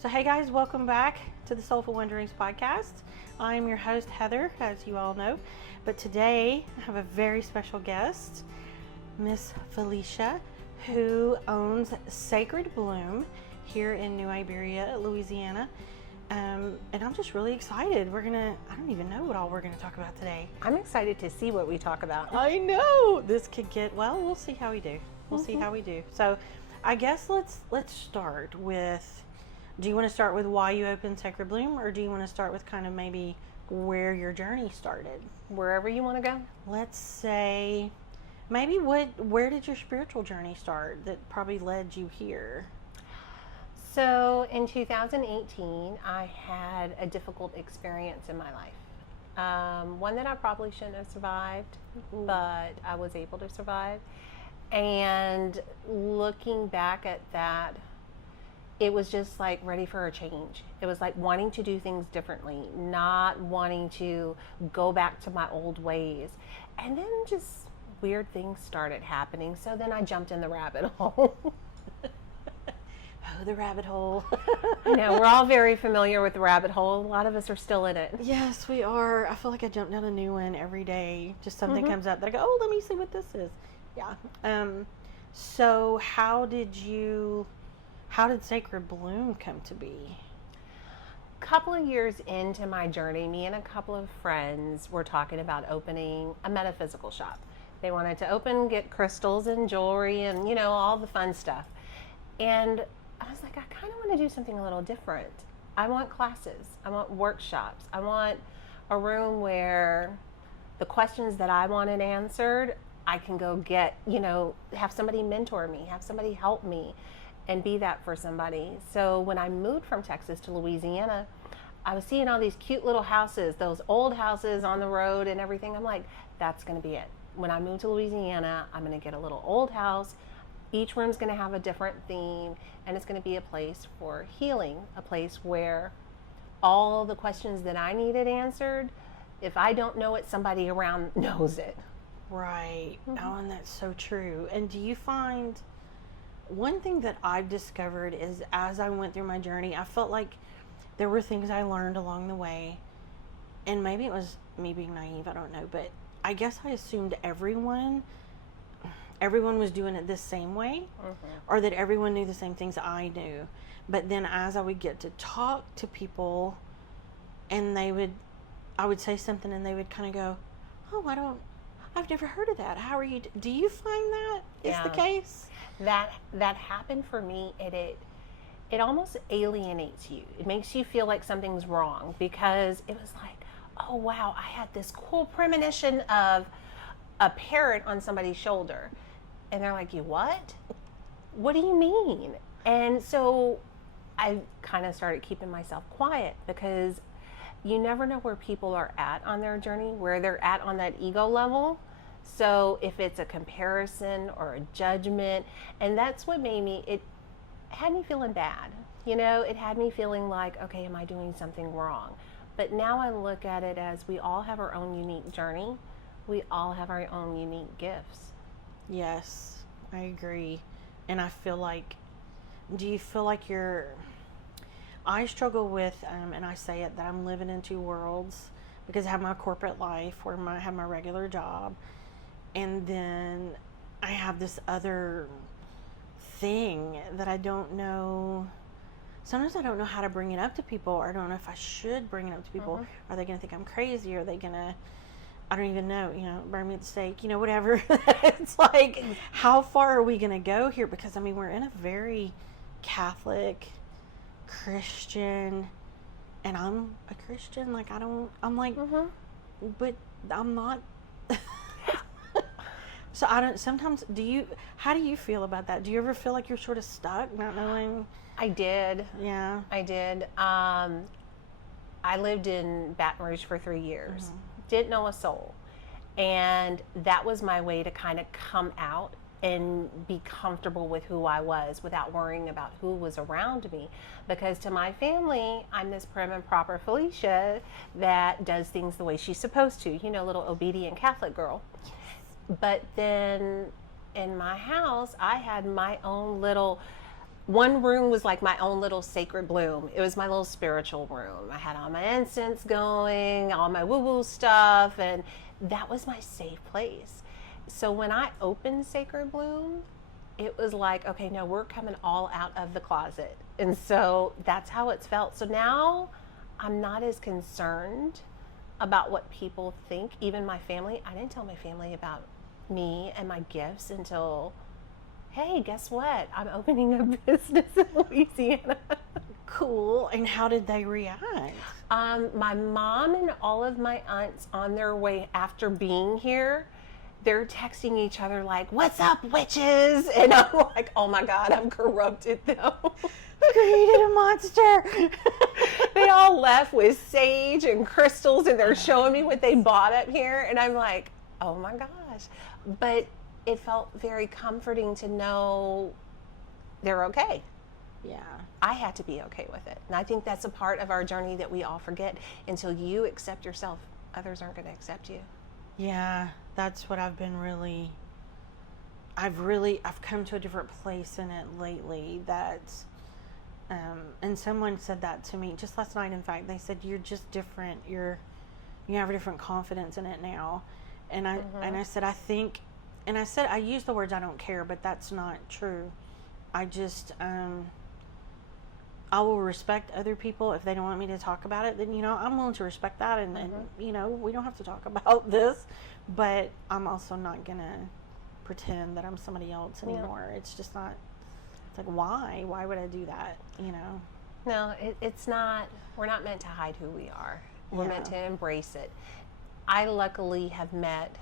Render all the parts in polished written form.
So, hey guys, welcome back to the Soulful Wonderings podcast. I'm your host, Heather, as you all know. But today, I have a very special guest, Miss Felicia, who owns Sacred Bloom here in New Iberia, Louisiana. And I'm just really excited. I don't even know what all we're going to talk about today. I'm excited to see what we talk about. I know this could get, we'll see how we do. We'll see how we do. So, I guess let's start with, do you want to start with why you opened Sacred Bloom, or do you want to start with kind of maybe where your journey started? Wherever you want to go. Let's say, maybe where did your spiritual journey start that probably led you here? So in 2018, I had a difficult experience in my life. One that I probably shouldn't have survived, but I was able to survive. And looking back at that, it was just like ready for a change. It was like wanting to do things differently, not wanting to go back to my old ways. And then just weird things started happening. So then I jumped in the rabbit hole. Oh, the rabbit hole. I know, we're all very familiar with the rabbit hole. A lot of us are still in it. Yes, we are. I feel like I jump down a new one every day. Just something comes up that I go, oh, let me see what this is. Yeah. So how did Sacred Bloom come to be? A couple of years into my journey, me and a couple of friends were talking about opening a metaphysical shop. They wanted to get crystals and jewelry and, all the fun stuff. And I was like, I kind of want to do something a little different. I want classes. I want workshops. I want a room where the questions that I wanted answered, I can go get, have somebody mentor me, have somebody help me, and be that for somebody. So when I moved from Texas to Louisiana, I was seeing all these cute little houses, those old houses on the road and everything. I'm like, that's going to be it. When I move to Louisiana, I'm going to get a little old house. Each room's going to have a different theme, and it's going to be a place for healing, a place where all the questions that I needed answered, if I don't know it, somebody around knows it. Right. Oh, and that's so true. And do you find, one thing that I've discovered is as I went through my journey, I felt like there were things I learned along the way, and maybe it was me being naive, I don't know, but I guess I assumed everyone was doing it the same way, or that everyone knew the same things I knew. But then as I would get to talk to people, and I would say something and they would kind of go, oh, I've never heard of that. How are you? Do you find that is the case? That happened for me. It almost alienates you. It makes you feel like something's wrong, because it was like, oh wow, I had this cool premonition of a parrot on somebody's shoulder, and they're like, you what? What do you mean? And so I kind of started keeping myself quiet, because you never know where people are at on their journey, where they're at on that ego level. So if it's a comparison or a judgment, and that's what it had me feeling bad. It had me feeling like, okay, am I doing something wrong? But now I look at it as we all have our own unique journey. We all have our own unique gifts. Yes, I agree. And I feel like, do you feel like I struggle with, and I say it, that I'm living in two worlds, because I have my corporate life where I have my regular job, and then I have this other thing that I don't know. Sometimes I don't know how to bring it up to people, or I don't know if I should bring it up to people. Are they going to think I'm crazy? Are they going to, I don't even know, burn me at the stake, whatever. It's like, how far are we going to go here? Because, we're in a very Catholic, Christian, and I'm a Christian. Like, but I'm not. So sometimes how do you feel about that? Do you ever feel like you're sort of stuck, not knowing? I did. Yeah. I did. I lived in Baton Rouge for 3 years. Didn't know a soul. And that was my way to kind of come out and be comfortable with who I was without worrying about who was around me. Because to my family, I'm this prim and proper Felicia that does things the way she's supposed to, little obedient Catholic girl. But then in my house, I had my own little One room was like my own little sacred bloom. It was my little spiritual room. I had all my incense going, all my woo-woo stuff, and that was my safe place. So when I opened Sacred Bloom, it was like, okay, no, we're coming all out of the closet. And so that's how it's felt. So now I'm not as concerned about what people think, even my family. I didn't tell my family about me and my gifts until, hey, guess what? I'm opening a business in Louisiana. Cool. And how did they react? My mom and all of my aunts on their way after being here, they're texting each other like, "What's up, witches?" And I'm like, "Oh my God, I've corrupted them." Created a monster. They all left with sage and crystals, and they're showing me what they bought up here, and I'm like, "Oh my gosh!" But it felt very comforting to know they're okay. Yeah. I had to be okay with it. And I think that's a part of our journey that we all forget. Until you accept yourself, others aren't going to accept you. Yeah, that's what I've come to a different place in it lately. And someone said that to me just last night. In fact, they said, you're just different. You have a different confidence in it now. And I said, I used the words, I don't care, but that's not true. I just, I will respect other people. If they don't want me to talk about it, then, I'm willing to respect that. And we don't have to talk about this, but I'm also not going to pretend that I'm somebody else anymore. Yeah. It's just not, it's like, why would I do that? No, it's not, we're not meant to hide who we are. We're meant to embrace it. I luckily have met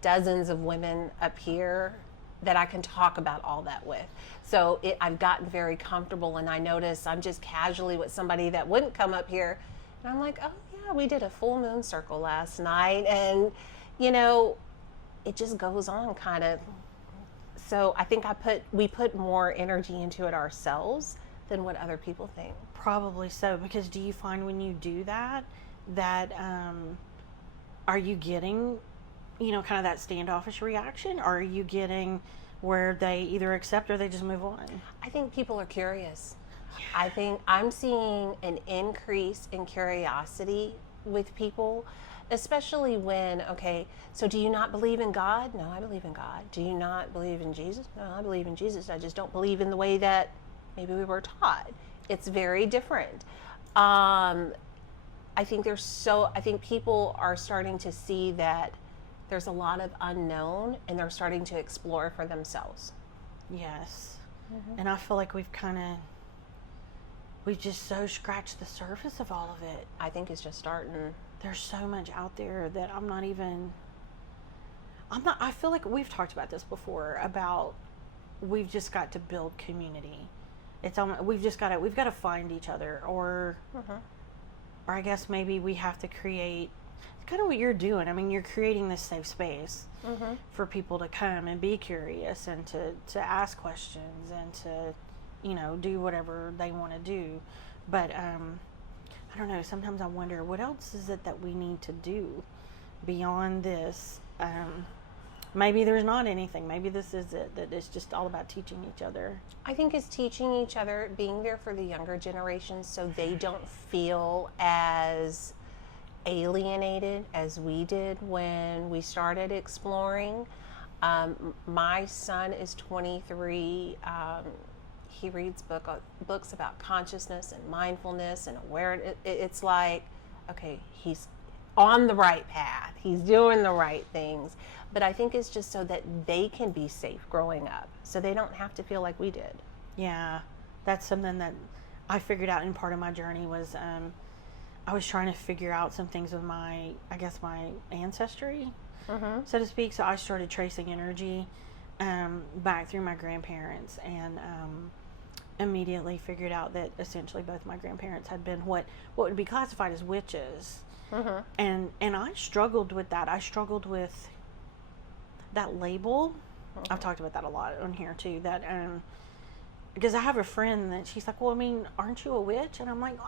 dozens of women up here that I can talk about all that with. So I've gotten very comfortable, and I notice I'm just casually with somebody that wouldn't come up here. And I'm like, oh yeah, we did a full moon circle last night. And it just goes on kind of. So I think we put more energy into it ourselves than what other people think. Probably so, because do you find when you do that are you getting kind of that standoffish reaction, or are you getting where they either accept or they just move on? I think people are curious. Yeah. I think I'm seeing an increase in curiosity with people, especially when, okay, so do you not believe in God? No, I believe in God. Do you not believe in Jesus? No, I believe in Jesus. I just don't believe in the way that maybe we were taught. It's very different. I think people are starting to see that there's a lot of unknown, and they're starting to explore for themselves. Yes. Mm-hmm. And I feel like we've just so scratched the surface of all of it. I think it's just starting. There's so much out there that I feel like we've talked about this before, about we've just got to build community. We've got to find each other, or I guess maybe we have to create. It's kind of what you're doing. I mean, you're creating this safe space for people to come and be curious, and to ask questions, and to, do whatever they want to do. But I don't know. Sometimes I wonder, what else is it that we need to do beyond this? Maybe there's not anything. Maybe this is it, that it's just all about teaching each other. I think it's teaching each other, being there for the younger generations so they don't feel as alienated as we did when we started exploring. My son is 23. He reads books about consciousness and mindfulness and awareness. It's like, okay, he's on the right path. He's doing the right things. But I think it's just so that they can be safe growing up, so they don't have to feel like we did. Yeah, that's something that I figured out in part of my journey was I was trying to figure out some things with my ancestry, so to speak. So I started tracing energy back through my grandparents, and immediately figured out that essentially both my grandparents had been what would be classified as witches. And I struggled with that. I struggled with that label. I've talked about that a lot on here too, that because I have a friend that she's like, well, I mean, aren't you a witch? And I'm like,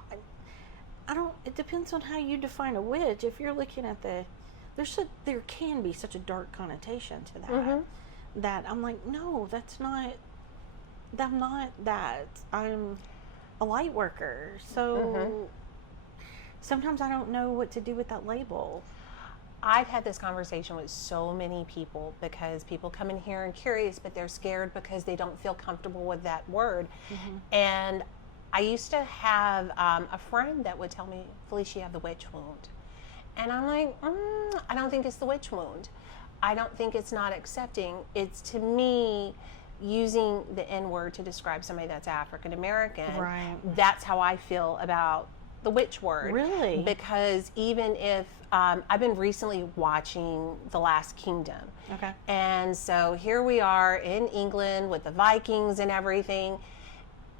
I don't, it depends on how you define a witch. If you're looking at there can be such a dark connotation to that, that I'm like, no, that's not I'm not that. I'm a light worker. So sometimes I don't know what to do with that label. I've had this conversation with so many people because people come in here and curious, but they're scared because they don't feel comfortable with that word. And I used to have a friend that would tell me, Felicia, you have the witch wound. And I'm like, I don't think it's the witch wound. I don't think it's not accepting. It's, to me, using the N word to describe somebody that's African American. Right. That's how I feel about the witch word. Really? Because even if I've been recently watching The Last Kingdom. Okay. And so here we are in England with the Vikings and everything,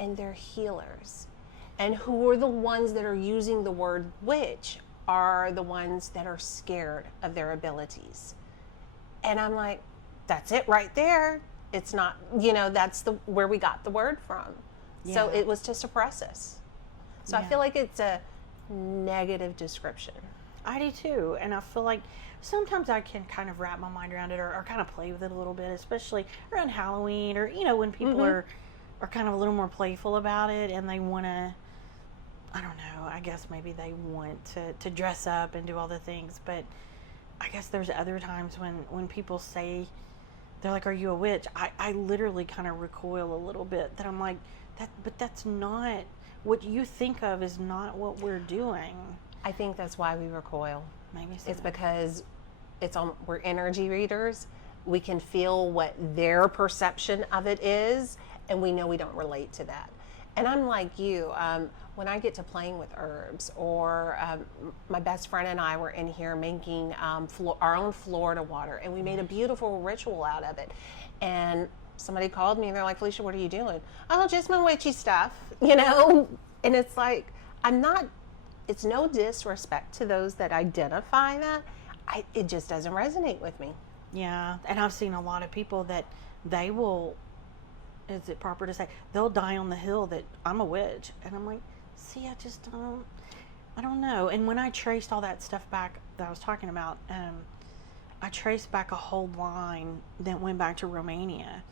and they're healers. And who are the ones that are using the word witch are the ones that are scared of their abilities. And I'm like, that's it right there. It's not, that's where we got the word from. Yeah. So it was to suppress us. So I feel like it's a negative description. I do too. And I feel like sometimes I can kind of wrap my mind around it or kind of play with it a little bit, especially around Halloween or, when people are kind of a little more playful about it and they want to, I don't know, I guess maybe they want to dress up and do all the things. But I guess there's other times when people say, they're like, are you a witch? I literally kind of recoil a little bit, that I'm like, but that's not, what you think of is not what we're doing. I think that's why we recoil. Maybe so. It's because we're energy readers. We can feel what their perception of it is, and we know we don't relate to that. And I'm like you, when I get to playing with herbs, or my best friend and I were in here making our own Florida water, and we made a beautiful ritual out of it. And somebody called me and they're like, Felicia, what are you doing? Oh, just my witchy stuff, And it's like, it's no disrespect to those that identify that. It just doesn't resonate with me. Yeah, and I've seen a lot of people that they will, is it proper to say, they'll die on the hill that I'm a witch. And I'm like, see, I don't know. And when I traced all that stuff back that I was talking about, I traced back a whole line that went back to Romania.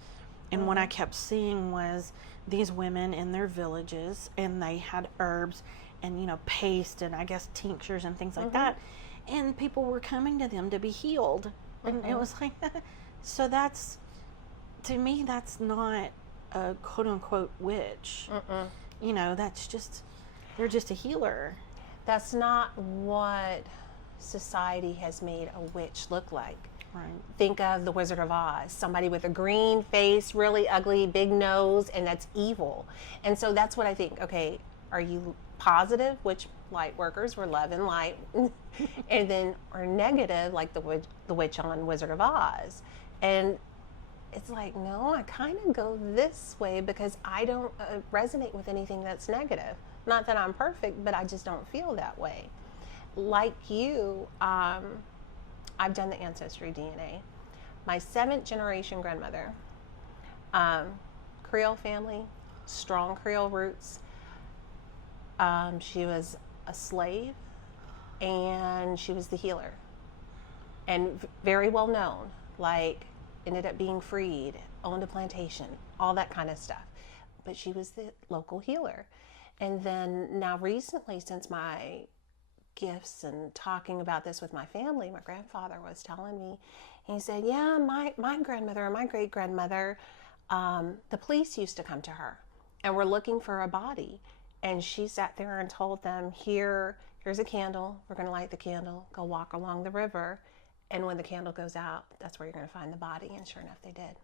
And what I kept seeing was these women in their villages, and they had herbs and, paste and I guess tinctures and things like that. And people were coming to them to be healed. And it was like, so that's, to me, that's not a quote unquote witch. That's just, they're just a healer. That's not what society has made a witch look like. Right. Think of the Wizard of Oz, somebody with a green face, really ugly, big nose, and that's evil. And so that's what I think. Okay, are you positive, which light workers were love and light, and then or negative, like the witch on Wizard of Oz? And it's like, no, I kind of go this way because I don't resonate with anything that's negative. Not that I'm perfect, but I just don't feel that way. Like you, I've done the ancestry DNA. My 7th generation grandmother, Creole family, strong Creole roots. She was a slave, and she was the healer, and very well known, like ended up being freed, owned a plantation, all that kind of stuff. But she was the local healer. And then now recently, since my gifts and talking about this with my family, my grandfather was telling me, he said, yeah, my grandmother and my great grandmother, the police used to come to her and were looking for a body, and she sat there and told them, here's a candle, we're going to light the candle, go walk along the river, and when the candle goes out, that's where you're going to find the body. And sure enough, they did.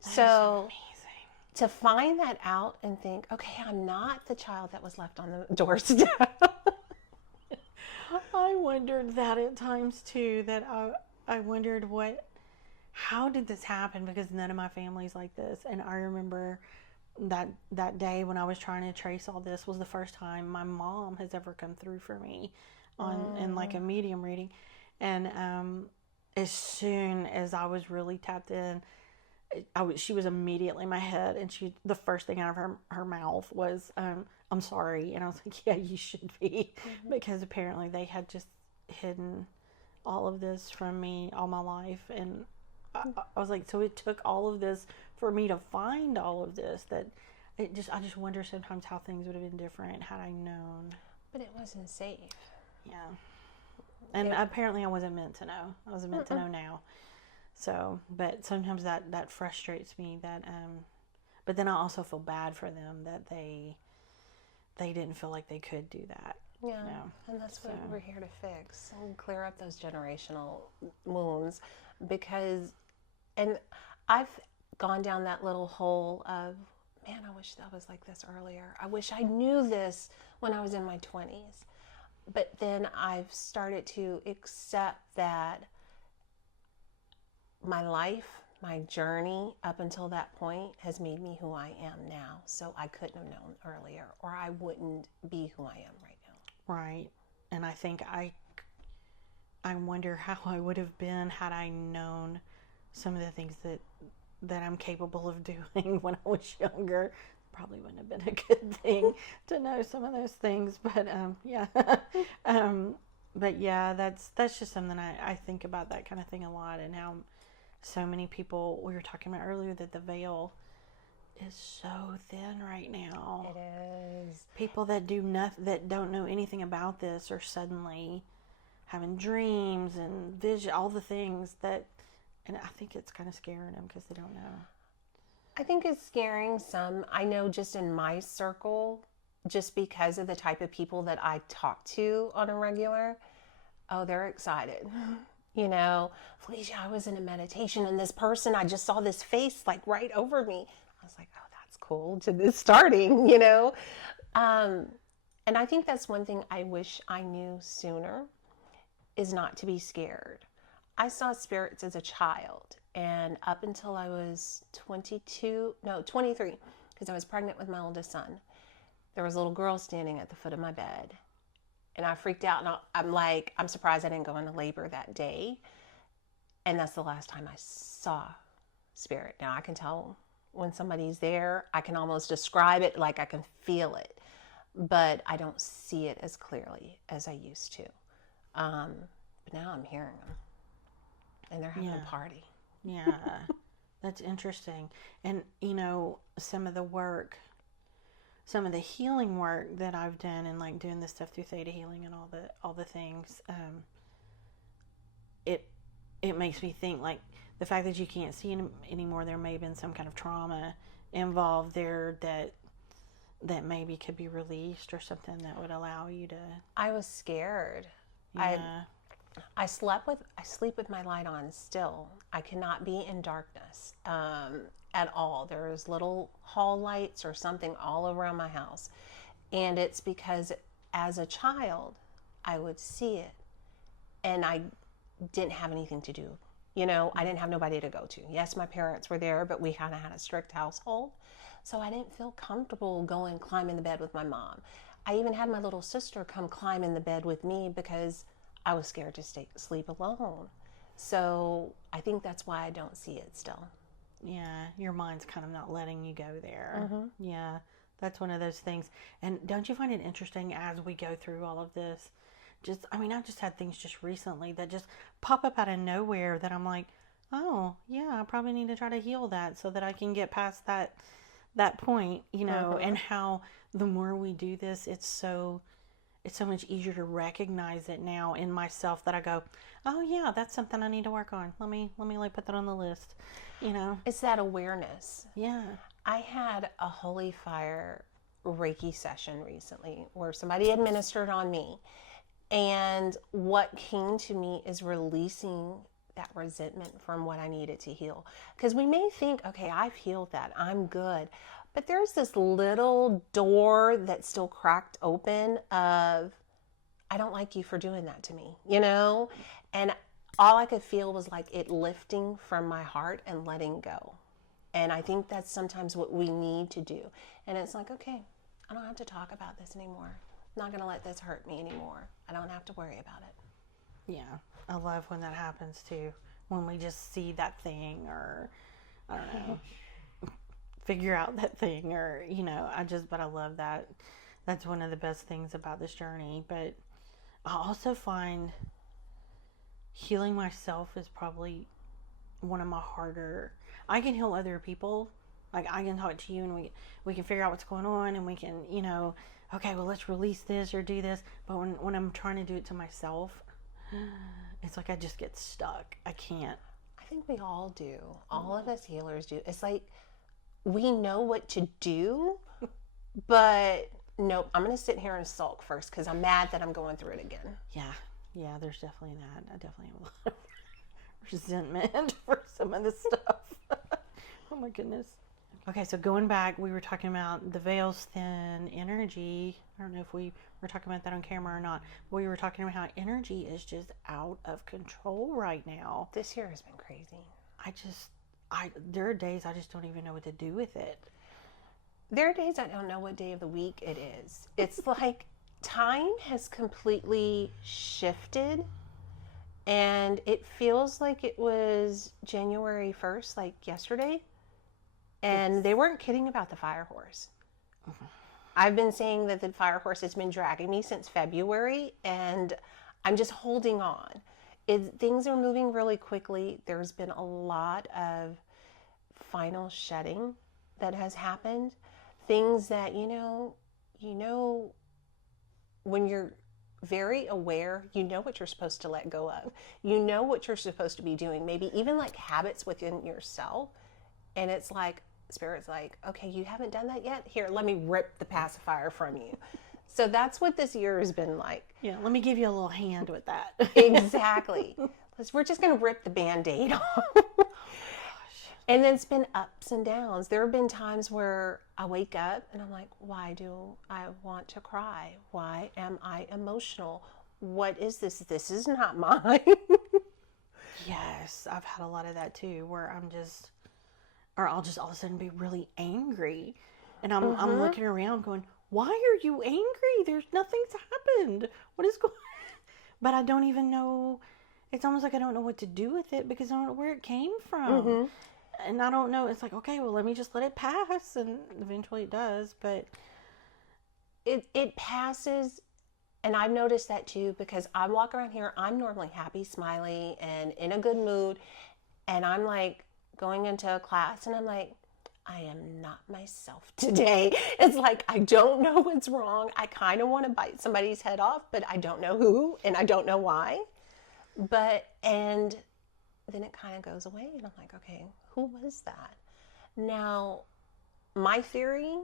So amazing to find that out and think, okay, I'm not the child that was left on the doorstep. I wondered that at times too, that I wondered how did this happen? Because none of my family's like this. And I remember that day when I was trying to trace all this was the first time my mom has ever come through for me in like a medium reading. And as soon as I was really tapped in, she was immediately in my head, and the first thing out of her mouth was, I'm sorry. And I was like, yeah, you should be, because apparently they had just hidden all of this from me all my life. And I was like, so it took all of this for me to find all of this. That I just wonder sometimes how things would have been different had I known. But it wasn't safe. Yeah. And apparently I wasn't meant to know. I wasn't meant to know now. So, but sometimes that frustrates me. But then I also feel bad for them that they didn't feel like they could do that. Yeah, and that's what we're here to fix and clear up those generational wounds, because, and I've gone down that little hole of, man, I wish that was like this earlier. I wish I knew this when I was in my 20s. But then I've started to accept that my life, my journey up until that point has made me who I am now. So I couldn't have known earlier, or I wouldn't be who I am right now. Right. And I think I wonder how I would have been had I known some of the things that I'm capable of doing when I was younger. Probably wouldn't have been a good thing to know some of those things, but yeah. But yeah, that's just something I think about, that kind of thing a lot, and how so many people, we were talking about earlier, that the veil is so thin right now. It is. People that do nothing, that don't know anything about this, are suddenly having dreams and vision, all the things that, and I think it's kind of scaring them because they don't know. I think it's scaring some. I know just in my circle, just because of the type of people that I talk to on a regular, oh, they're excited. You know, Felicia, I was in a meditation and this person, I just saw this face like right over me. I was like, oh, that's cool, to this starting, you know. And I think that's one thing I wish I knew sooner, is not to be scared. I saw spirits as a child, and up until I was 23, because I was pregnant with my oldest son, there was a little girl standing at the foot of my bed. And I freaked out, and I'm surprised I didn't go into labor that day. And that's the last time I saw spirit. Now I can tell when somebody's there. I can almost describe it, like I can feel it, but I don't see it as clearly as I used to. But now I'm hearing them, and they're having a party. Yeah, that's interesting. And you know, some of the healing work that I've done, and like doing this stuff through theta healing and all the things, it makes me think, like, the fact that you can't see anymore, there may have been some kind of trauma involved there that maybe could be released, or something that would allow you to. I was scared. Yeah. I sleep with my light on still. I cannot be in darkness at all. There's little hall lights or something all around my house. And it's because as a child, I would see it, and I didn't have anything to do. You know, I didn't have nobody to go to. Yes, my parents were there, but we kind of had a strict household. So I didn't feel comfortable going climb in the bed with my mom. I even had my little sister come climb in the bed with me because I was scared to sleep alone. So I think that's why I don't see it still. Yeah, your mind's kind of not letting you go there. Mm-hmm. Yeah, that's one of those things. And don't you find it interesting as we go through all of this? I've just had things just recently that just pop up out of nowhere that I'm like, oh, yeah, I probably need to try to heal that so that I can get past that point, you know, and how the more we do this, it's so much easier to recognize it now in myself, that I go, oh yeah, that's something I need to work on. Let me like put that on the list, you know. It's that awareness. Yeah. I had a holy fire Reiki session recently where somebody administered on me, and what came to me is releasing that resentment from what I needed to heal. Because we may think, okay, I've healed that, I'm good. But there's this little door that's still cracked open of, I don't like you for doing that to me, you know? And all I could feel was like it lifting from my heart and letting go. And I think that's sometimes what we need to do. And it's like, okay, I don't have to talk about this anymore. I'm not going to let this hurt me anymore. I don't have to worry about it. Yeah. I love when that happens too. When we just see that thing, or, I don't know, figure out that thing, or, you know, but I love that. That's one of the best things about this journey. But I also find healing myself is probably one of my harder. I can heal other people. Like I can talk to you and we can figure out what's going on and we can, okay, well let's release this or do this. But when I'm trying to do it to myself, it's like I just get stuck. I can't. I think we all do. All of us healers do. It's like we know what to do, but nope, I'm going to sit here and sulk first because I'm mad that I'm going through it again. Yeah, there's definitely that. I definitely have a lot of resentment for some of this stuff. Oh my goodness. Okay, so going back, we were talking about the veil's thin energy. I don't know if we were talking about that on camera or not. We were talking about how energy is just out of control right now. This year has been crazy. There are days I just don't even know what to do with it. There are days I don't know what day of the week it is. It's like time has completely shifted and it feels like it was January 1st, like yesterday. And they weren't kidding about the fire horse. Mm-hmm. I've been saying that the fire horse has been dragging me since February, and I'm just holding on. Things are moving really quickly. There's been a lot of final shedding that has happened. Things that, when you're very aware, you know what you're supposed to let go of. You know what you're supposed to be doing. Maybe even like habits within yourself. And it's like, Spirit's like, okay, you haven't done that yet? Here, let me rip the pacifier from you. So that's what this year has been like. Yeah, let me give you a little hand with that. Exactly. We're just going to rip the Band-Aid off. And then it's been ups and downs. There have been times where I wake up and I'm like, why do I want to cry? Why am I emotional? What is this? This is not mine. Yes, I've had a lot of that too, where I'll just all of a sudden be really angry. And I'm looking around going, why are you angry? There's nothing's happened. What is going on? But I don't even know. It's almost like I don't know what to do with it because I don't know where it came from. And I don't know. It's like, okay, well, let me just let it pass. And eventually it does. But it passes. And I've noticed that too because I walk around here. I'm normally happy, smiley, and in a good mood. And I'm like, going into a class and I'm like, I am not myself today. It's like, I don't know what's wrong. I kind of want to bite somebody's head off, but I don't know who and I don't know why. And then it kind of goes away and I'm like, okay, who was that? Now, my theory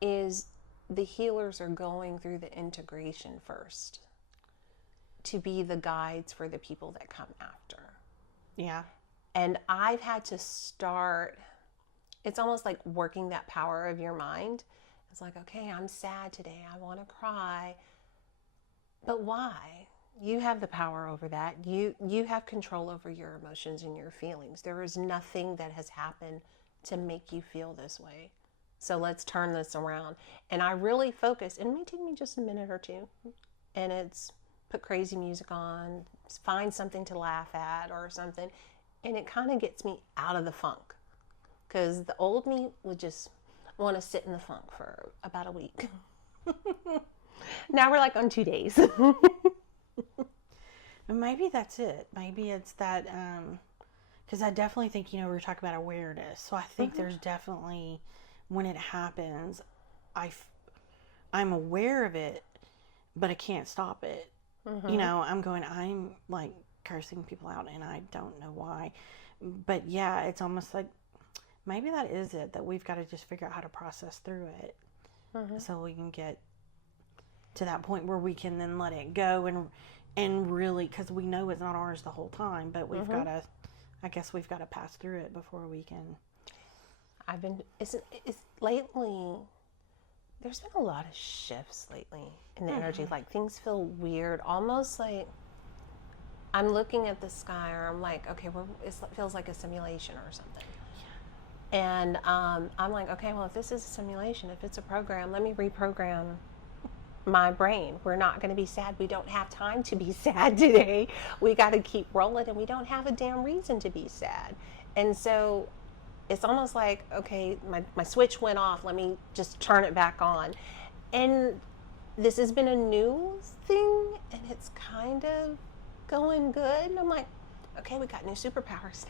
is the healers are going through the integration first to be the guides for the people that come after. yeah. And I've had to start, it's almost like working that power of your mind. It's like, okay, I'm sad today. I want to cry. But why? You have the power over that. You have control over your emotions and your feelings. There is nothing that has happened to make you feel this way. So let's turn this around. And I really focus, and it may take me just a minute or two. And it's put crazy music on, find something to laugh at or something. And it kind of gets me out of the funk because the old me would just want to sit in the funk for about a week. Now we're like on 2 days. Maybe that's it. Maybe it's that, because I definitely think, we were talking about awareness. So I think there's definitely, when it happens, I'm aware of it, but I can't stop it. I'm like, cursing people out and I don't know why, but yeah, it's almost like maybe that is it, that we've got to just figure out how to process through it so we can get to that point where we can then let it go and really, because we know it's not ours the whole time, but we've got to, I guess we've got to pass through it before we can. It's lately, there's been a lot of shifts lately in the energy, like things feel weird, almost like I'm looking at the sky, or I'm like, okay, it feels like a simulation or something. Yeah. And I'm like, okay, well, if this is a simulation, if it's a program, let me reprogram my brain. We're not going to be sad. We don't have time to be sad today. We got to keep rolling, and we don't have a damn reason to be sad. And so it's almost like, okay, my switch went off. Let me just turn it back on. And this has been a new thing, and it's kind of going good. And I'm like, okay, we got new superpowers.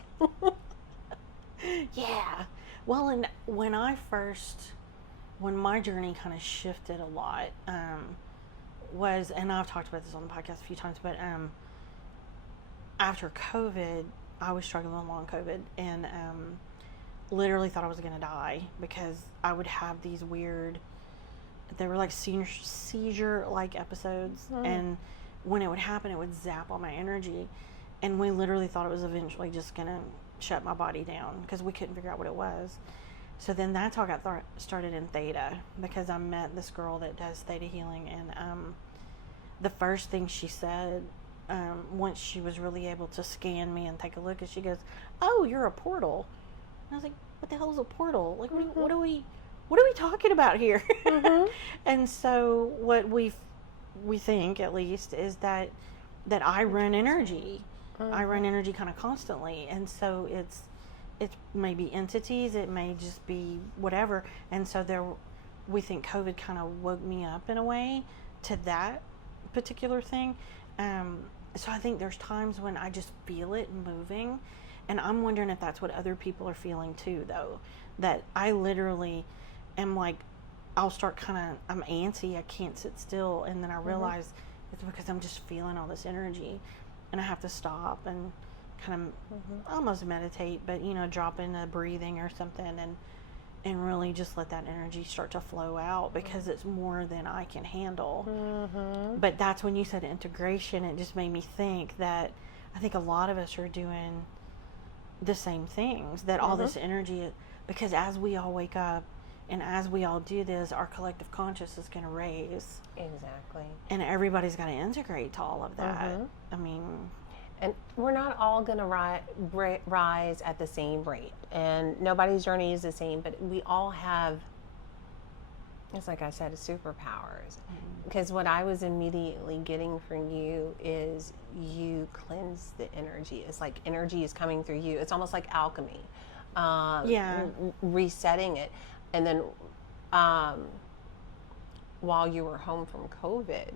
Yeah. Well, and when my journey kind of shifted a lot, was, and I've talked about this on the podcast a few times, but after COVID, I was struggling with long COVID, and literally thought I was going to die because I would have these weird, they were like seizure like episodes, and when it would happen, it would zap all my energy, and we literally thought it was eventually just going to shut my body down because we couldn't figure out what it was. So then that's how I got started in theta, because I met this girl that does theta healing, and the first thing she said, once she was really able to scan me and take a look, is she goes, "Oh, you're a portal." And I was like, "What the hell is a portal? Like, what are we talking about here?" And so what we think, at least, is that I run energy. I run energy kind of constantly, and so it's maybe entities, it may just be whatever, and so we think COVID kind of woke me up in a way to that particular thing. So I think there's times when I just feel it moving, and I'm wondering if that's what other people are feeling too, though, that I literally am like, I'll start I'm antsy, I can't sit still, and then I realize it's because I'm just feeling all this energy, and I have to stop and kind of almost meditate, but drop in a breathing or something, and really just let that energy start to flow out, because it's more than I can handle. But that's when you said integration, it just made me think that I think a lot of us are doing the same things, that all this energy, because as we all wake up and as we all do this, our collective conscious is going to raise. Exactly. And everybody's got to integrate to all of that. I mean, and we're not all going to rise at the same rate, and nobody's journey is the same, but we all have, it's like I said, superpowers. Because what I was immediately getting from you is you cleanse the energy. It's like energy is coming through you. It's almost like alchemy. Resetting it. And then while you were home from COVID,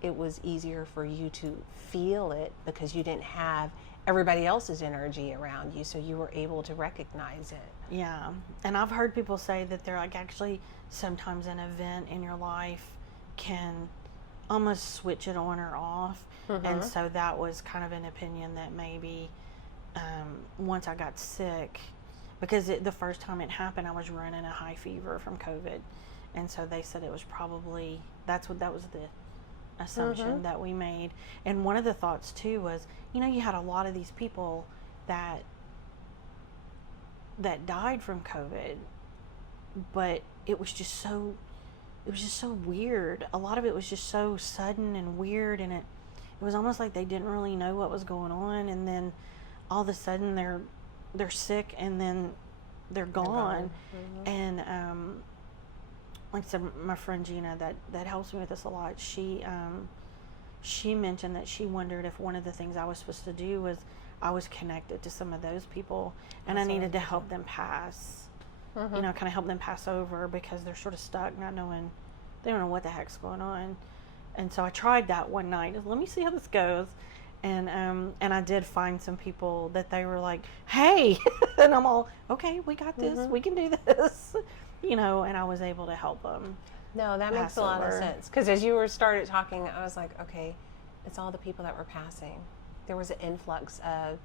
it was easier for you to feel it because you didn't have everybody else's energy around you, so you were able to recognize it. Yeah. And I've heard people say that they're like, actually, sometimes an event in your life can almost switch it on or off. And so that was kind of an opinion that maybe once I got sick, because the first time it happened, I was running a high fever from COVID. And so they said it was probably, that was the assumption that we made. And one of the thoughts too was, you had a lot of these people that died from COVID, but it was just so weird. A lot of it was just so sudden and weird, and it was almost like they didn't really know what was going on, and then all of a sudden they're sick, and then they're gone. And like I said, my friend Gina that helps me with this a lot, she mentioned that she wondered if one of the things I was supposed to do was I was connected to some of those people, and I needed to help them pass, kind of help them pass over, because they're sort of stuck, not knowing, they don't know what the heck's going on. And so I tried that one night. Let me see how this goes. And I did find some people that they were like, "Hey," and I'm all, "Okay, we got this. We can do this," and I was able to help them. No, that makes a lot of sense. Because as you started talking, I was like, okay, it's all the people that were passing. There was an influx of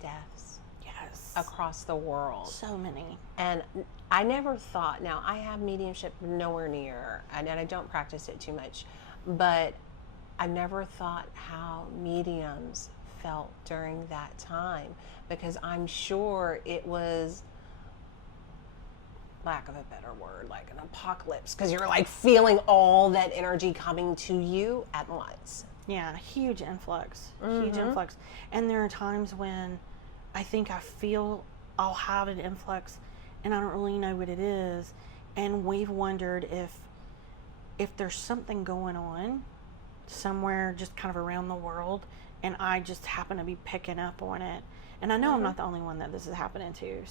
deaths. Yes. Across the world. So many. And I never thought, now I have mediumship nowhere near, and I don't practice it too much, but I never thought how mediums felt during that time, because I'm sure it was, lack of a better word, like an apocalypse, because you're like feeling all that energy coming to you at once. Yeah, huge influx. And there are times when I think I feel I'll have an influx and I don't really know what it is, and we've wondered if there's something going on somewhere just kind of around the world, and I just happen to be picking up on it. And I know I'm not the only one that this is happening to.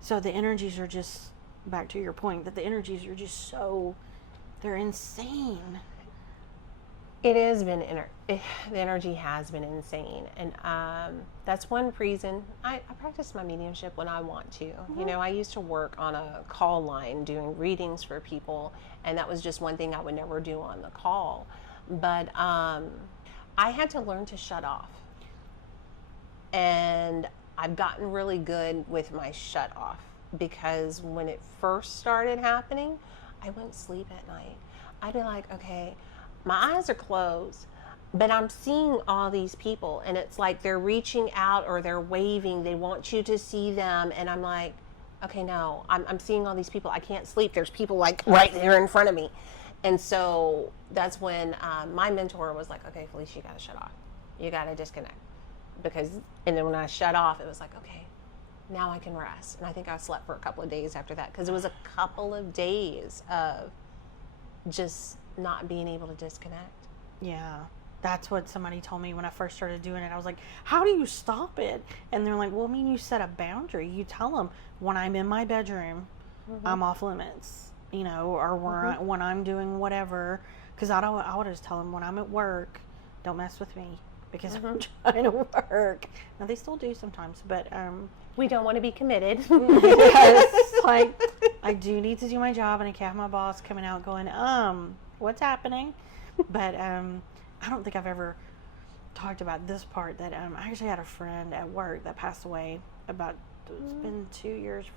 So the energies are just, back to your point, that the energies are just they're insane. It has been the energy has been insane, and that's one reason I practice my mediumship when I want to. You know, I used to work on a call line doing readings for people, and that was just one thing I would never do on the call. But I had to learn to shut off, and I've gotten really good with my shut off, because when it first started happening, I wouldn't sleep at night. I'd be like, okay, my eyes are closed, but I'm seeing all these people, and it's like they're reaching out or they're waving. They want you to see them. And I'm like, okay, no, I'm seeing all these people. I can't sleep. There's people like right there in front of me. And so that's when my mentor was like, okay, Felicia, you got to shut off. You got to disconnect. And then when I shut off, it was like, okay, now I can rest. And I think I slept for a couple of days after that, because it was a couple of days of just not being able to disconnect. Yeah. That's what somebody told me when I first started doing it. I was like, how do you stop it? And they're like, well, I mean, you set a boundary. You tell them, when I'm in my bedroom, I'm off limits, you know, or when I'm doing whatever. Because I would just tell them, when I'm at work, don't mess with me, because I'm trying to work. Now, they still do sometimes, but we don't want to be committed. yes, like, I do need to do my job, and I can't have my boss coming out going, what's happening? But I don't think I've ever talked about this part, that I actually had a friend at work that passed away about, it's been 2 years